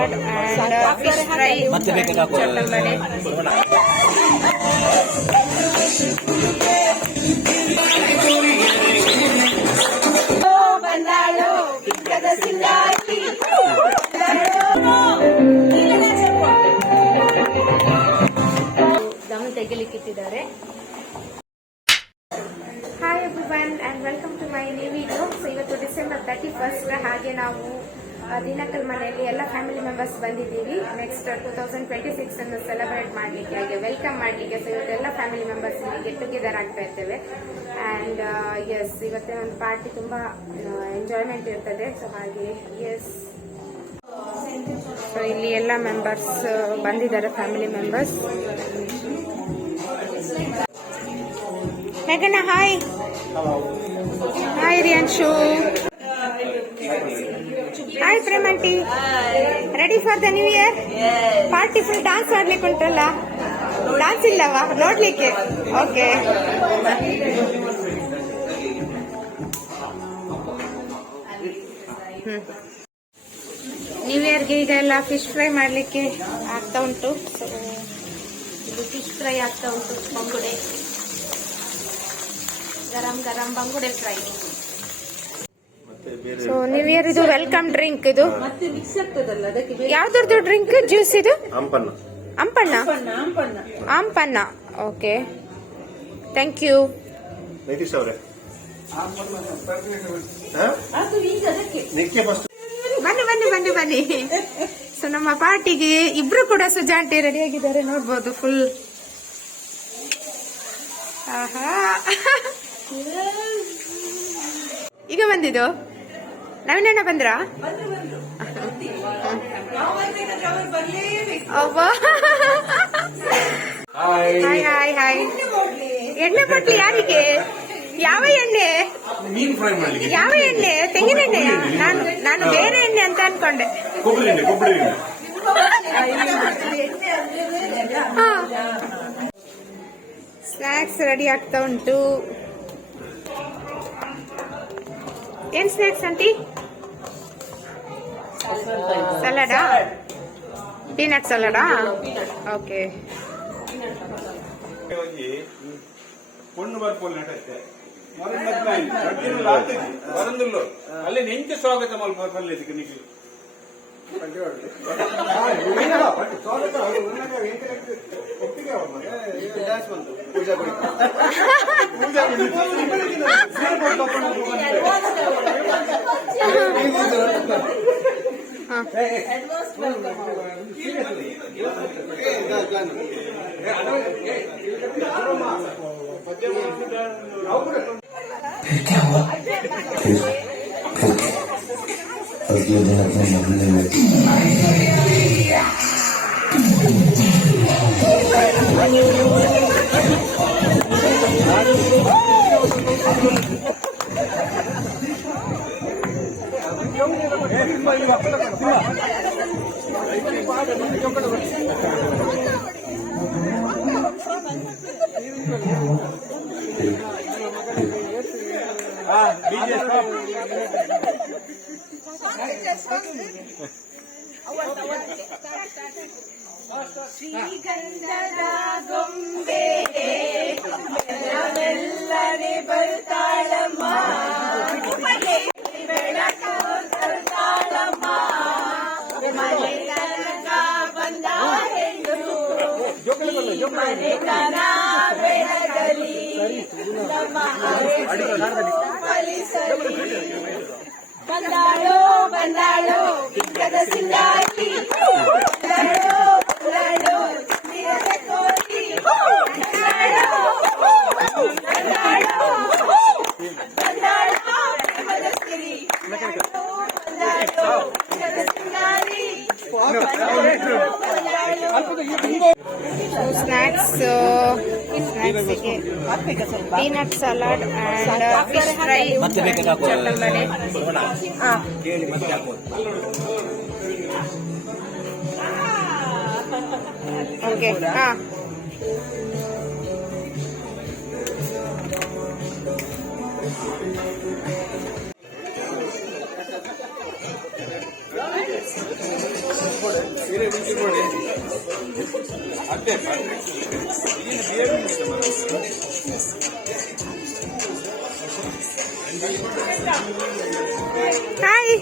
salad and fish fry. Chattamare. ದಮ್ ತೆಗಿಲಿಕ್ಕಿಟ್ಟಿದ್ದಾರೆ. Hi everyone and welcome to my new video. So ಇವತ್ತು December 31st, ಹಾಗೆ ನಾವು ದಿನಕಲ್ ಮನೆಯಲ್ಲಿ ಎಲ್ಲ ಫ್ಯಾಮಿಲಿ ಮೆಂಬರ್ಸ್ ಬಂದಿದ್ದೀವಿ. ನೆಕ್ಸ್ಟ್ 2026 ಅನ್ನು ಸೆಲೆಬ್ರೇಟ್ ಮಾಡಲಿಕ್ಕೆ, ಹಾಗೆ ವೆಲ್ಕಮ್ ಮಾಡಲಿಕ್ಕೆ. ಸೊ ಇವತ್ತೆಲ್ಲ ಫ್ಯಾಮಿಲಿ ಮೆಂಬರ್ಸ್ ಗೆಟ್ ಟುಗೆದರ್ ಆಗ್ತಾ ಇರ್ತೇವೆ. ಆ್ಯಂಡ್ ಎಸ್, ಇವತ್ತೇ ಒಂದು ಪಾರ್ಟಿ ತುಂಬ ಎಂಜಾಯ್ಮೆಂಟ್ ಇರ್ತದೆ. ಸೊ ಹಾಗೆ ಎಸ್, ಸೊ ಇಲ್ಲಿ ಎಲ್ಲ ಮೆಂಬರ್ಸ್ ಬಂದಿದ್ದಾರೆ, ಫ್ಯಾಮಿಲಿ ಮೆಂಬರ್ಸ್. ಮೇಘನ ಹಾಯ್. ಹಾಯ್ ರಿಯಾನ್ಶು. ಹಾಯ್ ಪ್ರೇಮಂಟಿ. Ready for the new year party? Full dance ಆಡ್ಲಿಕ್ಕೆ ಉಂಟಲ್ಲ? ಡಾನ್ಸ್ ಇಲ್ಲವಾ ನೋಡ್ಲಿಕ್ಕೆ? ಓಕೆ. ನ್ಯೂ ಇಯರ್ಗೆ ಈಗ ಎಲ್ಲ ಫಿಶ್ ಫ್ರೈ ಮಾಡ್ಲಿಕ್ಕೆ ಆಗ್ತಾ ಉಂಟು. ಸೊ ಇದು ಫಿಶ್ ಫ್ರೈ ಆಗ್ತಾ ಉಂಟು. ಬಂಗುಡೆ, ಗರಂ ಗರಂ ಬಂಗುಡೆ ಫ್ರೈ. ಸೊ ನ್ಯೂ ಇಯರ್ ಇದು ವೆಲ್ಕಮ್ ಡ್ರಿಂಕ್. ಇದು ಯಾವ್ದು ಡ್ರಿಂಕ್? ಜ್ಯೂಸ್ ಇದು? ಅಂಪಣ್ಣ. ಆಂಪಣ್ಣ. Okay, thank you. ಬನ್ನಿ ಬನ್ನಿ ಬನ್ನಿ ಬನ್ನಿ. ಸೊ ನಮ್ಮ ಪಾರ್ಟಿಗೆ ಇಬ್ರು ಕೂಡ ಸುಜಾಂಟಿ ರೆಡಿ ಆಗಿದ್ದಾರೆ, ನೋಡ್ಬೋದು. ಫುಲ್ ಈಗ ಬಂದಿದ್ದು ನವೀನಣ್ಣ ಬಂದ್ರ? Hi hi hi. ಎಣ್ಣೆ ಕೊಟ್ಲಿ ಯಾರಿಗೆ? ಯಾವ ಎಣ್ಣೆ? ಯಾವ ಎಣ್ಣೆ? ತೆಂಗಿನ ಎಣ್ಣೆಯ? ನಾನು ಬೇರೆ ಎಣ್ಣೆ ಅಂತ ಅನ್ಕೊಂಡೆ. ಸ್ನ್ಯಾಕ್ಸ್ ರೆಡಿ ಆಗ್ತಾ ಉಂಟು. ಏನ್ ಸ್ನ್ಯಾಕ್ಸ್ ಆಂಟಿ? ಸಲಾಡಾ? ಪೀನಟ್ ಸಲಾಡಾ? ಓಕೆ. ಅಲ್ಲಿ ನಿಂಗೆ ಸ್ವಾಗತ ಮಲ್ಪಲ್ಲಿದ್ದಕ್ಕೆ ನೀವು क्या हुआ? अगले दिन अपने मोहल्ले में ಶ್ರೀಗಂಧದ ಗೊಂಬೆ ಬೆಲ್ಲನೆ ಬರ್ತಾಳಮ್ಮ, ಬೆಳಕ ತರ್ತಾಳಮ್ಮ, ಮನೆ ತನಕ ಬಂದ ಹೆಣ್ಣು ಮನೆತನ ಬೆಳಗಲಿ, ನಮ್ಮ ಫಲಿಸಲಿ. ಬಂದಾಳೋ ಬಂದಾಳೋ ಬಿಕ್ಕದ ಸಿಂಗಾರಿ, ಬಂದಾಳೋ ಬಂದಾಳೋ ನೀರದ ಕೋರಿ, ಬಂದಾಳೋ ಬಂದಾಳೋ ಬಂದಾಳೋ ಪ್ರೇಮದ ಸಿರಿ, ಬಂದಾಳೋ ಬಿಕ್ಕದ ಸಿಂಗಾರಿ, ಸ್ನ್ಯಾಕ್ಸ್ಗೆ peanut salad and fish fry, ಚಟ್ಟಂಬಡೆ. ಓಕೆ. ಸೀರೆ ಬಿಚ್ಚಿ ಕೊಡಿ ಅಷ್ಟೇ ಏನು ಬಿಯರ್ ಹಾಯ್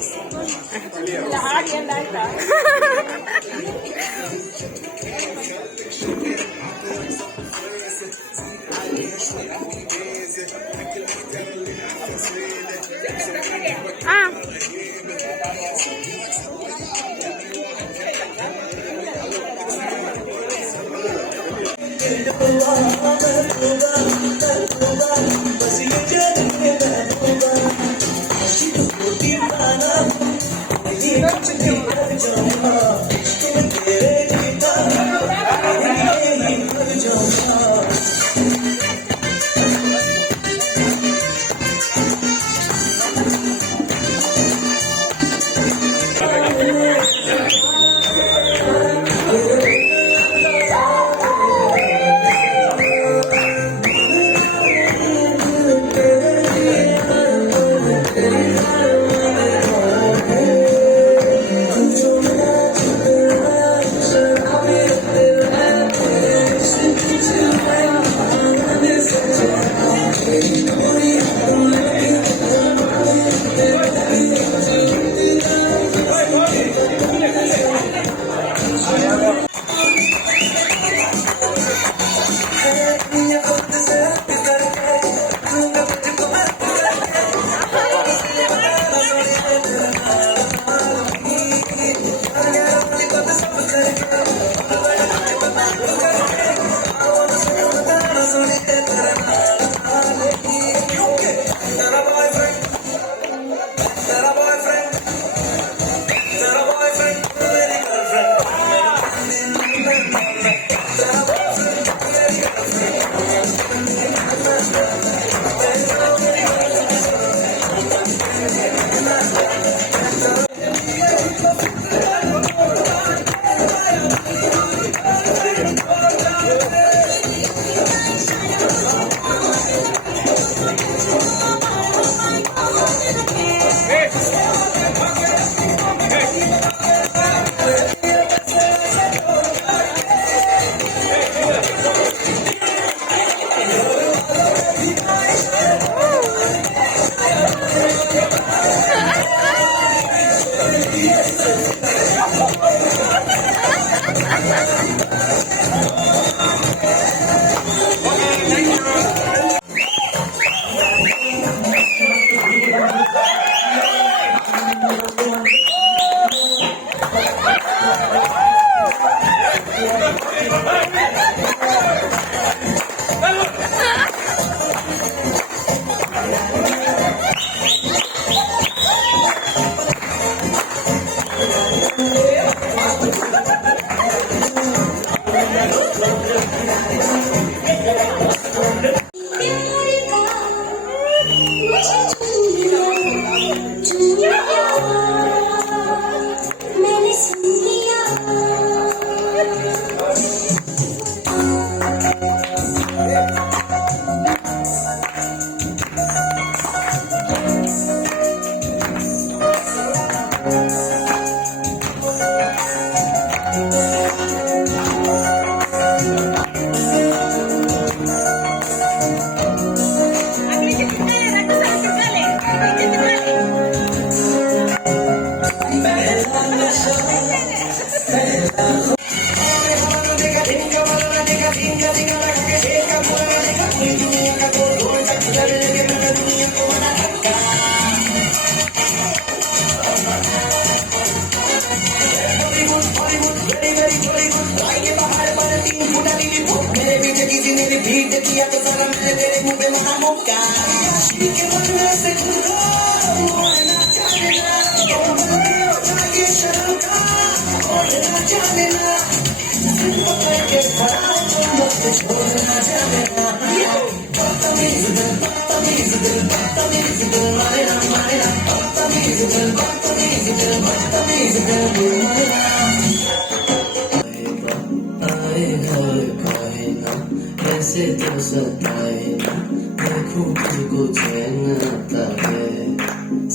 ऐसे तो सताए ना देखूं तुझको चैन आता है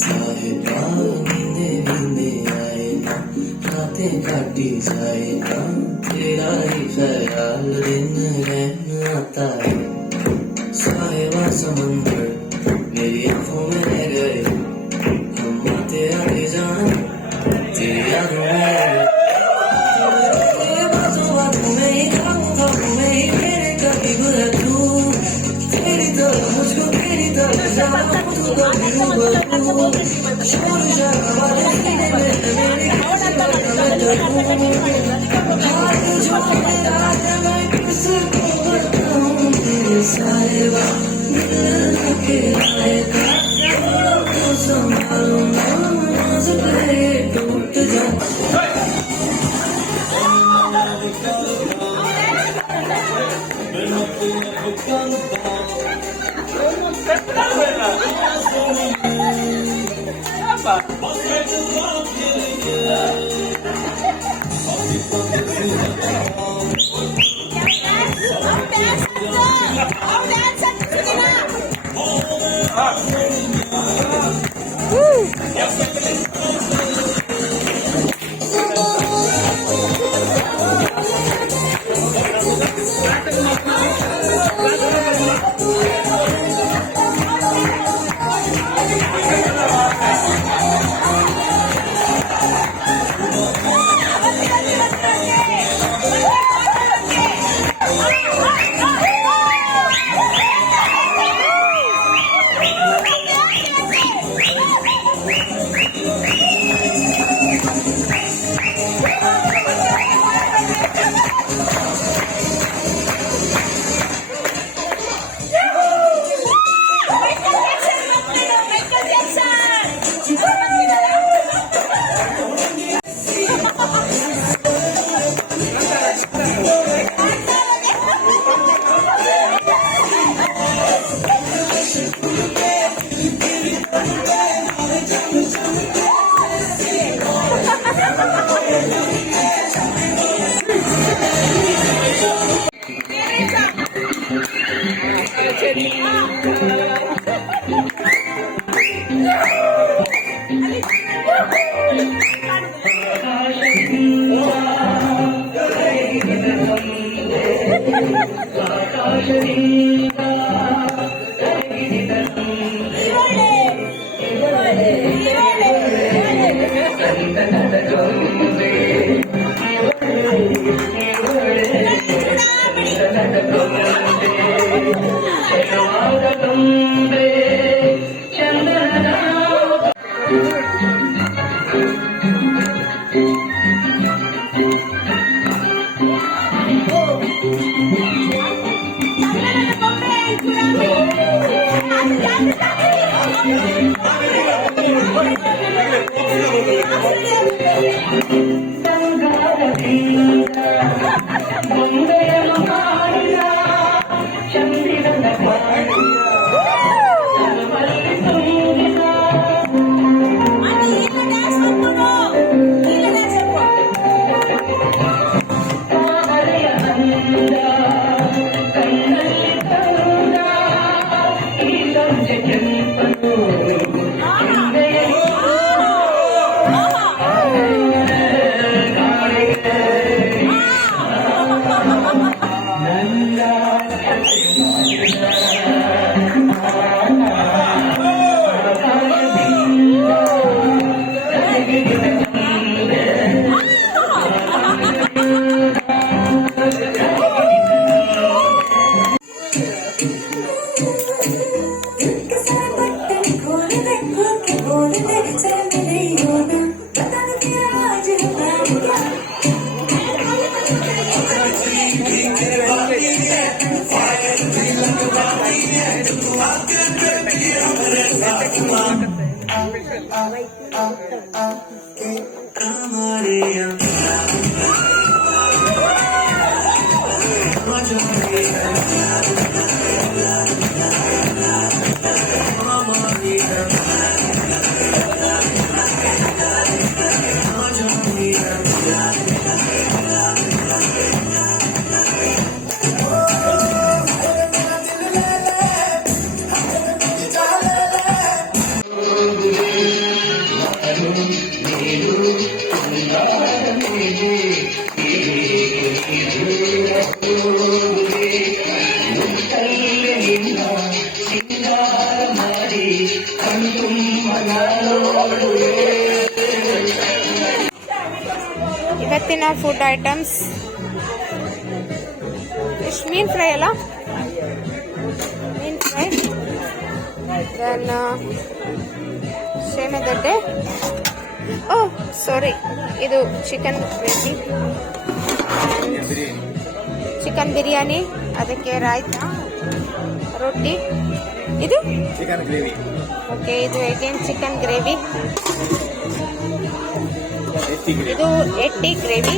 साहिबा नींदे नींदे आए ना रातें कटी जाए ना तेरा ही ख्याल दिन रहना आता है साहिबा समंदर मेरी आंखों में रह गए हम आते आते जान तेरी यादों में रह गए तेरे बातों बातों में ही ख्वाबों में ही मेरे कभी गुजर तू तेरी तरह मुझको तेरी तरह जाना मुझको कभी रूबरू शोर शराबा वाले सीने में मेरी हाथ जो मेरा है मैं किसको बताऊं तेरे साहिबा दिल के आएगा तो संभालो नाजुक है टूट जाता ನೀರು ಇವತ್ತಿನ ಫುಡ್ ಐಟಮ್ಸ್ ಫಿಶ್ ಮೀನ್ ಫ್ರೈ ಅಲ್ಲ, ಮೀನ್ ಫ್ರೈ, ದೆನ್ ಶೇಮೆಗಡ್ಡೆ, ಸಾರಿ ಇದು ಚಿಕನ್ ಗ್ರೇವಿ, ಚಿಕನ್ ಬಿರಿಯಾನಿ, ಅದಕ್ಕೆ ರಾಯ್ತ, ರೊಟ್ಟಿ, ಇದು ಚಿಕನ್ ಗ್ರೇವಿ, ಓಕೆ, ಇದು ಅಗೇನ್ ಚಿಕನ್ ಗ್ರೇವಿ, ಇದು ಎಟ್ಟಿ ಗ್ರೇವಿ,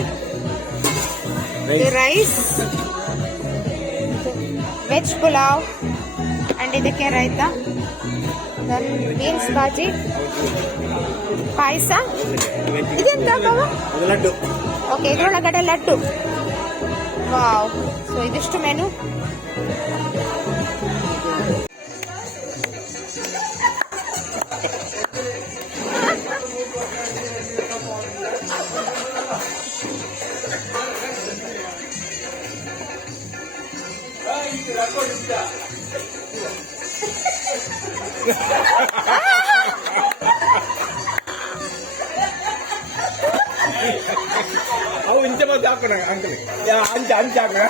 ಇದು ರೈಸ್, ವೆಜ್ ಪುಲಾವ್ ಅಂಡ್ ಇದಕ್ಕೆ ರಾಯ್ತ, ದೆನ್ ಬೀನ್ಸ್ ಬಾಜಿ, ಪಾಯಸ, ಇದೆಂತ ಬಾವ? ಲಡ್ಡು. ಓಕೆ, ಇದ್ರೊಳಗಡೆ ಲಡ್ಡು. ವಾವ್, ಸೊ ಇದಿಷ್ಟು ಮೆನು. ಅವು ಇಂಚ ಮತ್ತೆ ಹಾಕೋಣ ಅಂಕಲ್, ಅಂಚ ಹಾಕೋಣ,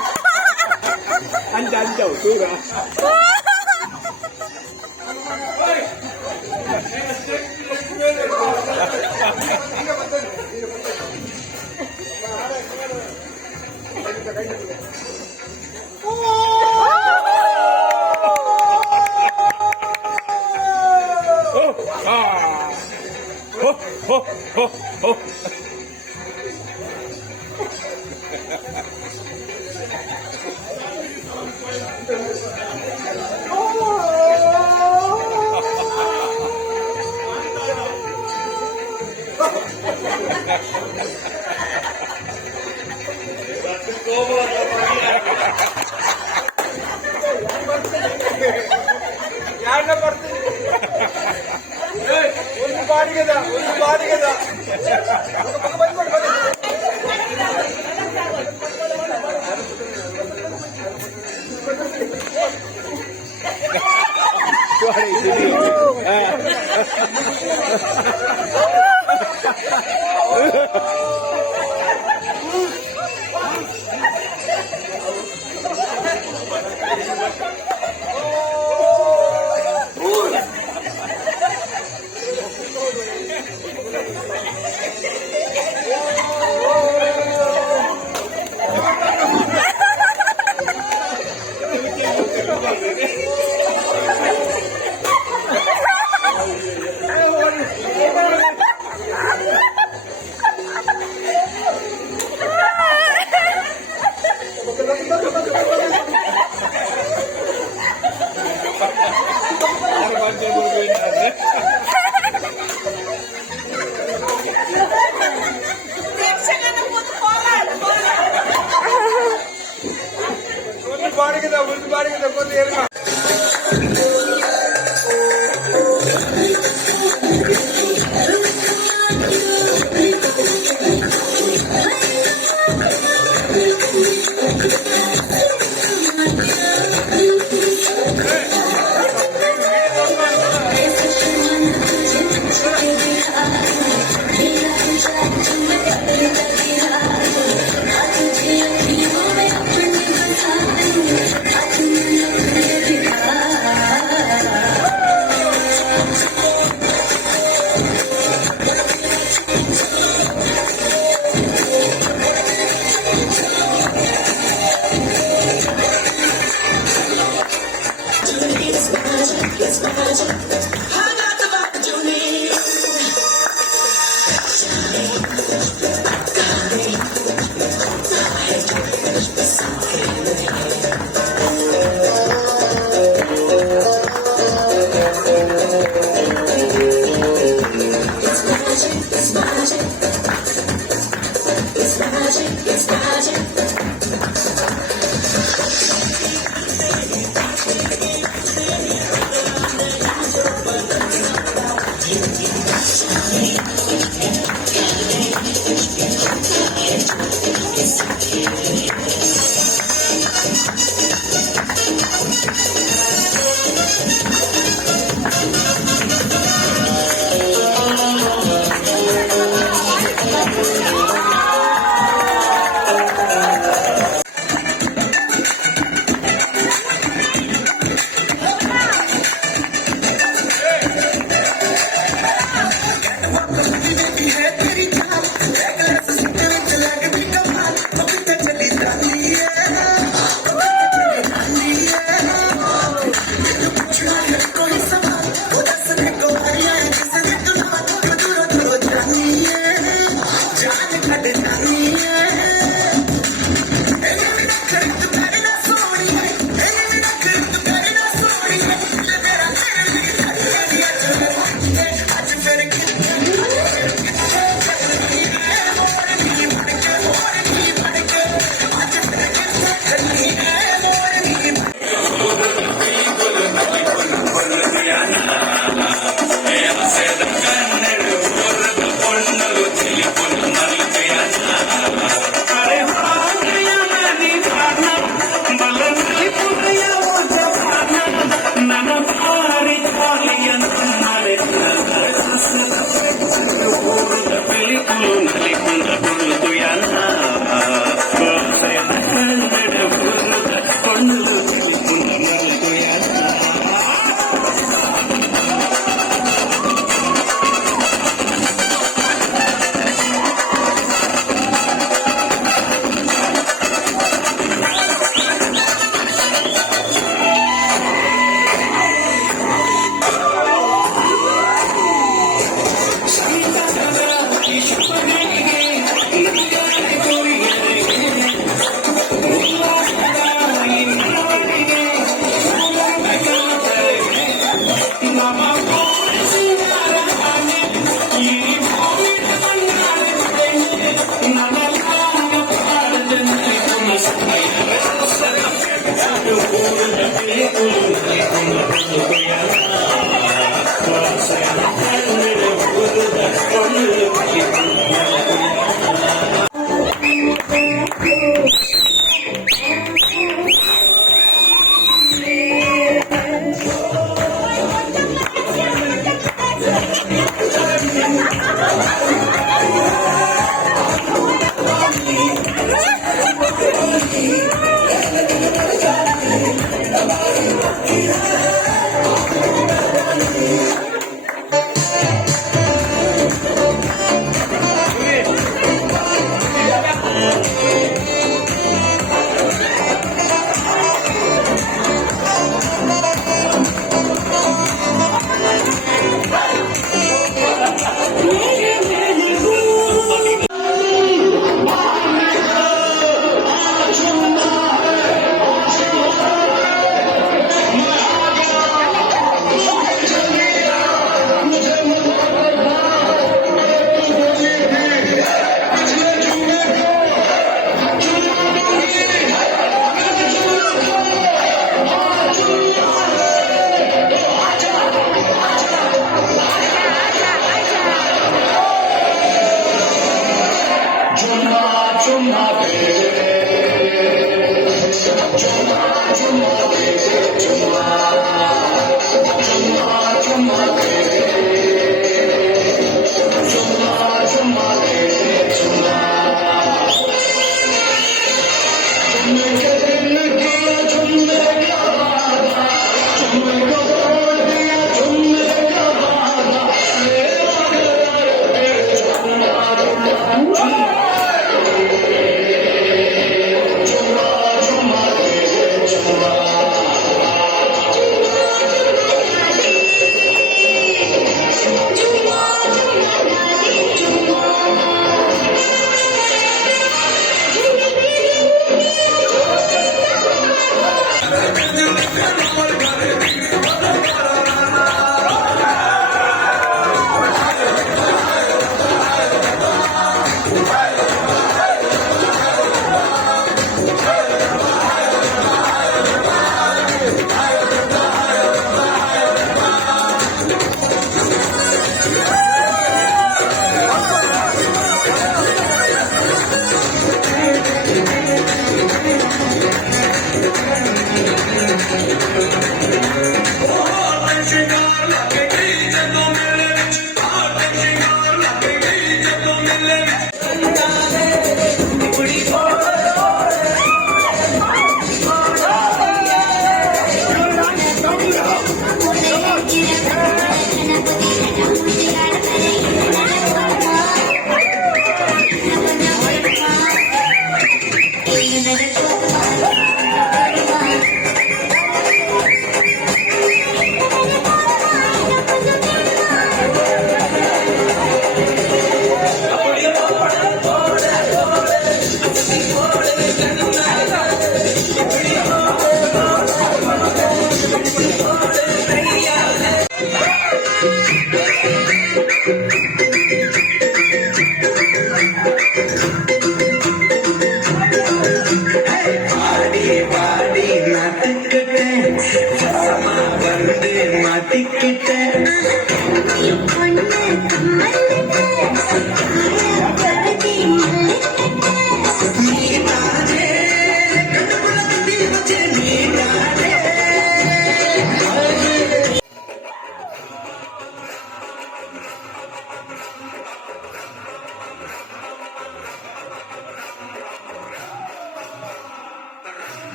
ಅಂಚವು ದೂರ. ಯಾರನ್ನ ಬರ್ತೀನಿ, ಒಂದು ಬಾಡಿಗೆದ ಒಂದು ಬಾಡಿಗೆದ ಕೊಂದು ಏರ್ಮ.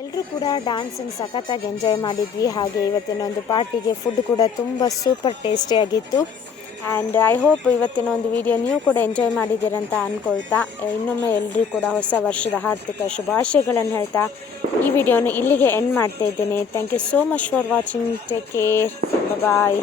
ಎಲ್ಲರೂ ಕೂಡ ಡ್ಯಾನ್ಸನ್ನು ಸಖತ್ತಾಗಿ ಎಂಜಾಯ್ ಮಾಡಿದ್ವಿ. ಹಾಗೆ ಇವತ್ತಿನ ಒಂದು ಪಾರ್ಟಿಗೆ ಫುಡ್ ಕೂಡ ತುಂಬ ಸೂಪರ್ ಟೇಸ್ಟಿಯಾಗಿತ್ತು. ಆ್ಯಂಡ್ ಐ ಹೋಪ್ ಇವತ್ತಿನ ಒಂದು ವಿಡಿಯೋ ನೀವು ಕೂಡ ಎಂಜಾಯ್ ಮಾಡಿದ್ದೀರಂತ ಅಂದ್ಕೊಳ್ತಾ ಇನ್ನೊಮ್ಮೆ ಎಲ್ಲರೂ ಕೂಡ ಹೊಸ ವರ್ಷದ ಹಾರ್ದಿಕ ಶುಭಾಶಯಗಳನ್ನು ಹೇಳ್ತಾ ಈ ವಿಡಿಯೋನ ಇಲ್ಲಿಗೆ ಎಂಡ್ ಮಾಡ್ತಾ ಇದ್ದೇನೆ. Thank you so much for watching. Take care. Bye.